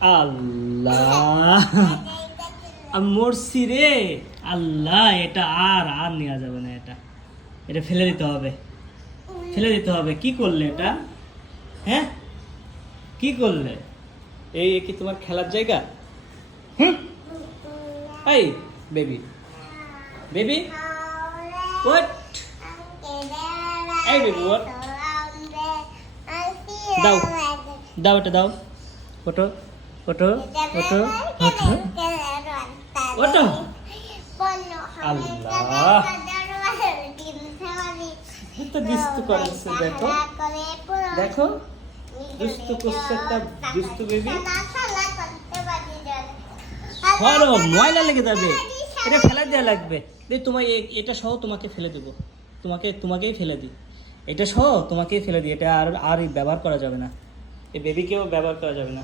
আল্লাহ, আমি মরছি রে। আল্লাহ, এটা আর আর নেওয়া যাবে না। এটা এটা ফেলে দিতে হবে, ফেলে দিতে হবে। কি করলে এটা? হ্যাঁ, কি করলে? এই কি তোমার খেলার জায়গা? হুম, এই বেবি, বেবি হোয়াট? এই বেবি হোয়াট? দাও, দাও, এটা দাও। ওটো, ওটো, ওটো, ওটো, ওটো। আল্লাহ, এত দুষ্টু করেছে। দেখো, দেখো, দুষ্টু করছে একটা দুষ্টু বেবি। ধরো, ময়লা লেগে যাবে। এটা ফেলে দেওয়া লাগবে। তোমায় এটা সহ তোমাকে ফেলে দেবো। তোমাকেই ফেলে দিই। এটা সহ তোমাকেই ফেলে দিই। এটা আর আর ব্যবহার করা যাবে না। এই বেবিকেও ব্যবহার করা যাবে না।